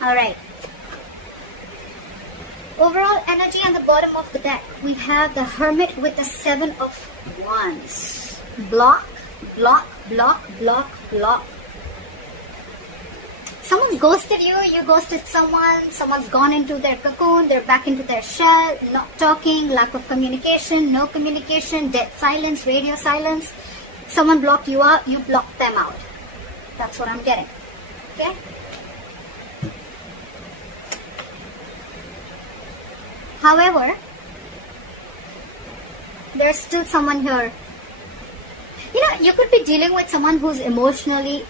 Alright. Overall energy on the bottom of the deck. We have the Hermit with the 7 of Wands. Block, block, block, block, block. Someone's ghosted you, you ghosted someone, someone's gone into their cocoon, they're back into their shell, not talking, lack of communication, no communication, dead silence, radio silence. Someone blocked you out, you blocked them out. That's what I'm getting. Okay? However, there's still someone here. You know, you could be dealing with someone who's emotionally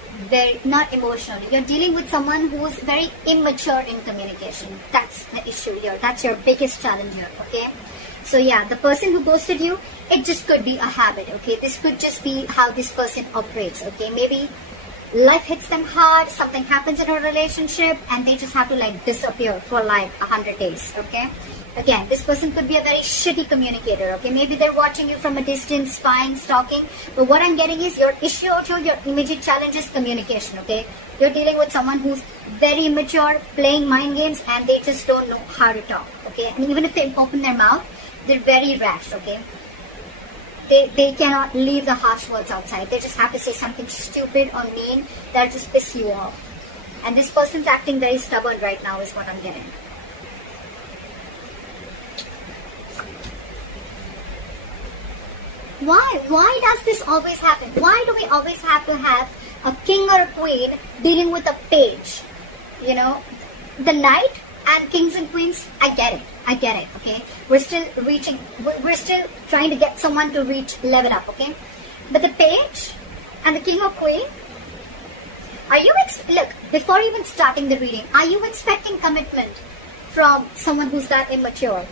not emotionally. You're dealing with someone who's very immature in communication. That's the issue here. That's your biggest challenge here, okay? So yeah, the person who ghosted you, it just could be a habit, okay? This could just be how this person operates, okay? Maybe life hits them hard, something happens in a relationship, and they just have to like disappear for like 100 days, okay? Again, this person could be a very shitty communicator, okay? Maybe they're watching you from a distance, spying, stalking. But what I'm getting is your issue out here, your immediate challenge is communication, okay? You're dealing with someone who's very immature, playing mind games, and they just don't know how to talk, okay? And even if they open their mouth, they're very rash, okay? They cannot leave the harsh words outside. They just have to say something stupid or mean that'll just piss you off. And this person's acting very stubborn right now is what I'm getting. Why? Why does this always happen? Why do we always have to have a king or a queen dealing with a page? You know, the knight and kings and queens, I get it, okay? We're still trying to get someone to reach level up, okay? But the page and the king or queen, are you, look, before even starting the reading, are you expecting commitment from someone who's that immature?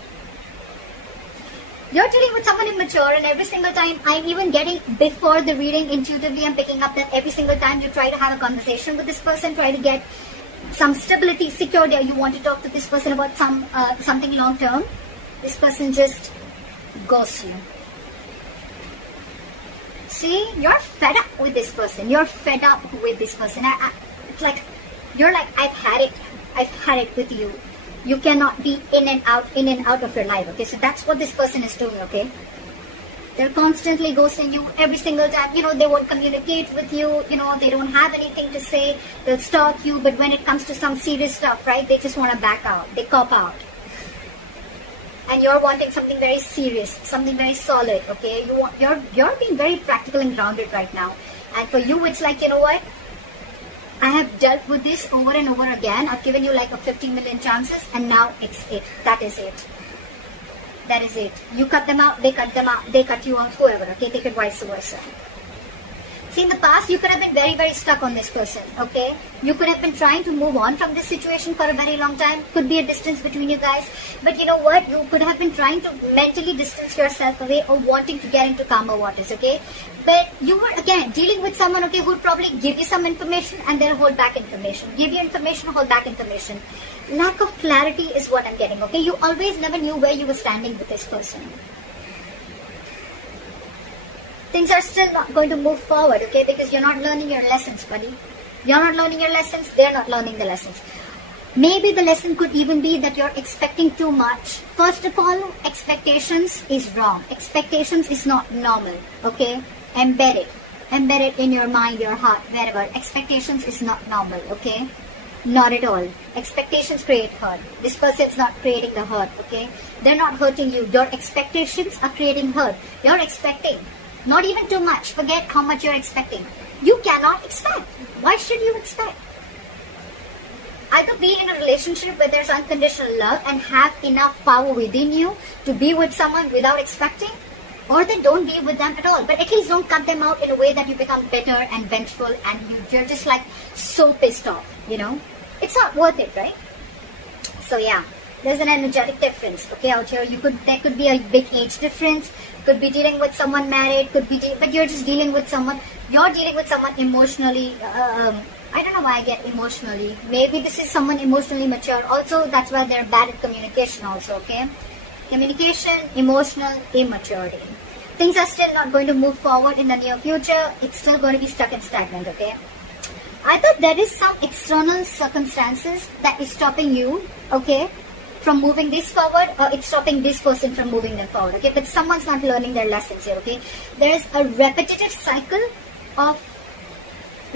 You're dealing with someone immature, and every single time I'm even getting, before the reading, intuitively I'm picking up that every single time you try to have a conversation with this person, try to get some stability, security, you want to talk to this person about something long term, this person just ghosts you. See, you're fed up with this person. You're fed up with this person. It's like, you're like, I've had it with you. You cannot be in and out of your life, okay? So that's what this person is doing, okay? They're constantly ghosting you every single time. You know, they won't communicate with you. You know, they don't have anything to say. They'll stalk you. But when it comes to some serious stuff, right, they just want to back out. They cop out. And you're wanting something very serious, something very solid, okay? You're being very practical and grounded right now. And for you, it's like, you know what? I have dealt with this over and over again. I've given you like a 50 million chances, and now it's it. That is it. That is it. You cut them out, they cut them out, they cut you out, whoever, okay? Take it vice versa. See, in the past, you could have been very, very stuck on this person, okay? You could have been trying to move on from this situation for a very long time. Could be a distance between you guys. But you know what? You could have been trying to mentally distance yourself away or wanting to get into calmer waters, okay? But you were, again, dealing with someone, okay, who would probably give you some information and then hold back information. Give you information, hold back information. Lack of clarity is what I'm getting, okay? You always never knew where you were standing with this person. Things are still not going to move forward, okay? Because you're not learning your lessons, buddy. You're not learning your lessons, they're not learning the lessons. Maybe the lesson could even be that you're expecting too much. First of all, expectations is wrong. Expectations is not normal, okay? Embed it in your mind, your heart, wherever. Expectations is not normal, okay? Not at all. Expectations create hurt. This person's not creating the hurt, okay? They're not hurting you. Your expectations are creating hurt. You're expecting. Not even too much. Forget how much you're expecting. You cannot expect. Why should you expect? Either be in a relationship where there's unconditional love and have enough power within you to be with someone without expecting, or then don't be with them at all. But at least don't cut them out in a way that you become bitter and vengeful and you're just like so pissed off, you know? It's not worth it, right? So yeah, there's an energetic difference, okay, out here. There could be a big age difference. Could be dealing with someone married, but you're just dealing with someone, you're dealing with someone emotionally, I don't know why I get emotionally. Maybe this is someone emotionally mature. Also, that's why they're bad at communication also, okay? Communication, emotional, immaturity. Things are still not going to move forward in the near future. It's still going to be stuck and stagnant, okay? Either there is some external circumstances that is stopping you, okay, from moving this forward, or it's stopping this person from moving them forward, okay? But someone's not learning their lessons here, okay? There is a repetitive cycle of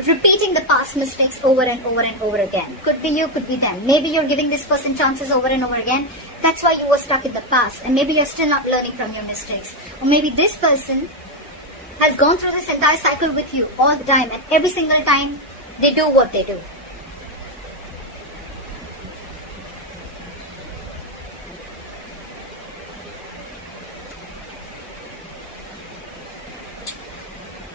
repeating the past mistakes over and over and over again. Could be you, could be them. Maybe you're giving this person chances over and over again. That's why you were stuck in the past, and maybe you're still not learning from your mistakes. Or maybe this person has gone through this entire cycle with you all the time, and every single time they do what they do.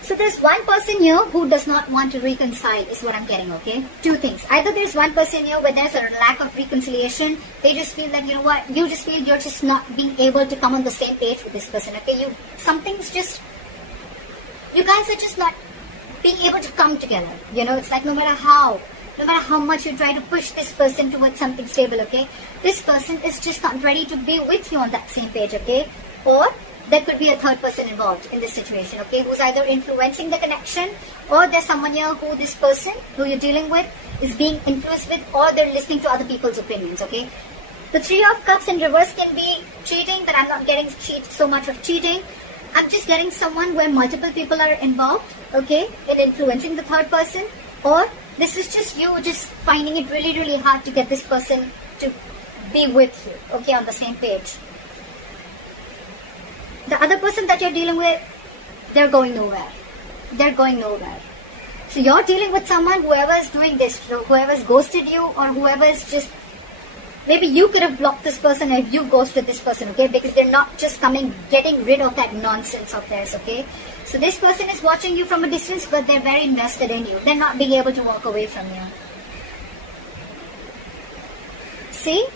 So there's one person here who does not want to reconcile is what I'm getting, okay? Two things. Either there's one person here where there's a lack of reconciliation. They just feel like, you know what, you just feel you're just not being able to come on the same page with this person, okay? You guys are just not being able to come together. You know, it's like no matter how much you try to push this person towards something stable, okay? This person is just not ready to be with you on that same page, okay? Or there could be a third person involved in this situation, okay, who's either influencing the connection, or there's someone here who this person who you're dealing with is being influenced with, or they're listening to other people's opinions, okay? The Three of Cups in reverse can be cheating, but I'm not getting so much of cheating. I'm just getting someone where multiple people are involved, okay, in influencing the third person, or this is just you just finding it really, really hard to get this person to be with you, okay, on the same page. The other person that you're dealing with, they're going nowhere. They're going nowhere. So you're dealing with someone, whoever is doing this, whoever's ghosted you, or whoever is just, maybe you could have blocked this person if you ghosted this person, okay? Because they're not just getting rid of that nonsense of theirs, okay? So this person is watching you from a distance, but they're very invested in you. They're not being able to walk away from you. See?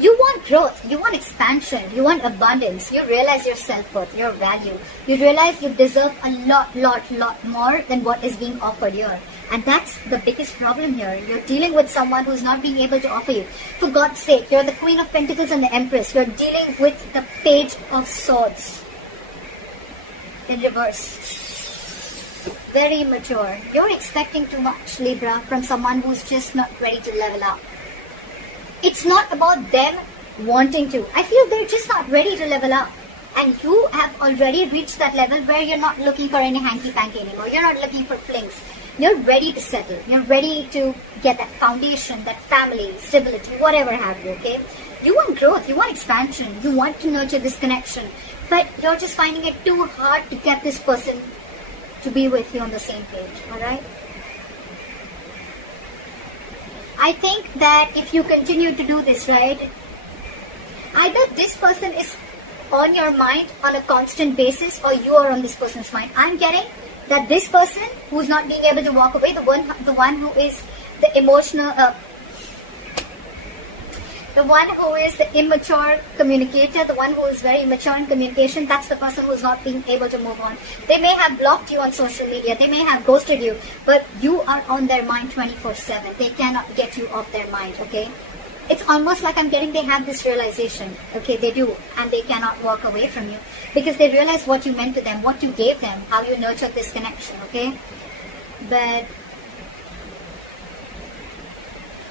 You want growth, you want expansion, you want abundance, you realize your self-worth, your value. You realize you deserve a lot more than what is being offered here. And that's the biggest problem here. You're dealing with someone who's not being able to offer you. For God's sake, you're the Queen of Pentacles and the Empress. You're dealing with the Page of Swords in reverse. Very immature. You're expecting too much, Libra, from someone who's just not ready to level up. It's not about them wanting to. I feel they're just not ready to level up. And you have already reached that level where you're not looking for any hanky-panky anymore. You're not looking for flings. You're ready to settle. You're ready to get that foundation, that family, stability, whatever have you, okay? You want growth. You want expansion. You want to nurture this connection. But you're just finding it too hard to get this person to be with you on the same page, alright? I think that if you continue to do this, right, either this person is on your mind on a constant basis, or you are on this person's mind. I'm getting that this person who's not being able to walk away, the one who is the emotional, the one who is the immature communicator, the one who is very immature in communication, that's the person who's not being able to move on. They may have blocked you on social media, they may have ghosted you, but you are on their mind 24/7. They cannot get you off their mind, okay? It's almost like I'm getting they have this realization, okay, they do, and they cannot walk away from you because they realize what you meant to them, what you gave them, how you nurtured this connection, okay? But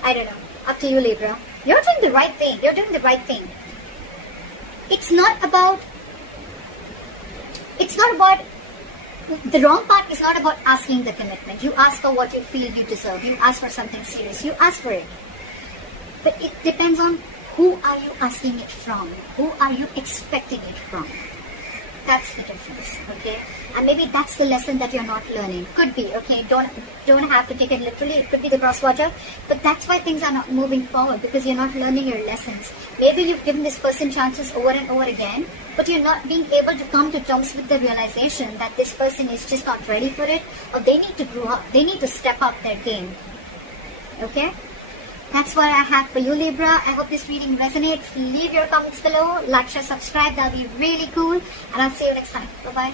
I don't know, up to you, Libra. You're doing the right thing. You're doing the right thing. It's not about, the wrong part is not about asking the commitment. You ask for what you feel you deserve. You ask for something serious. You ask for it. But it depends on who are you asking it from? Who are you expecting it from? That's the difference, okay? And maybe that's the lesson that you're not learning. Could be, okay? Don't have to take it literally. It could be the cross-watcher. But that's why things are not moving forward, because you're not learning your lessons. Maybe you've given this person chances over and over again, but you're not being able to come to terms with the realization that this person is just not ready for it, or they need to grow up. They need to step up their game. Okay? That's what I have for you, Libra. I hope this reading resonates. Leave your comments below. Like, share, subscribe. That'll be really cool. And I'll see you next time. Bye-bye.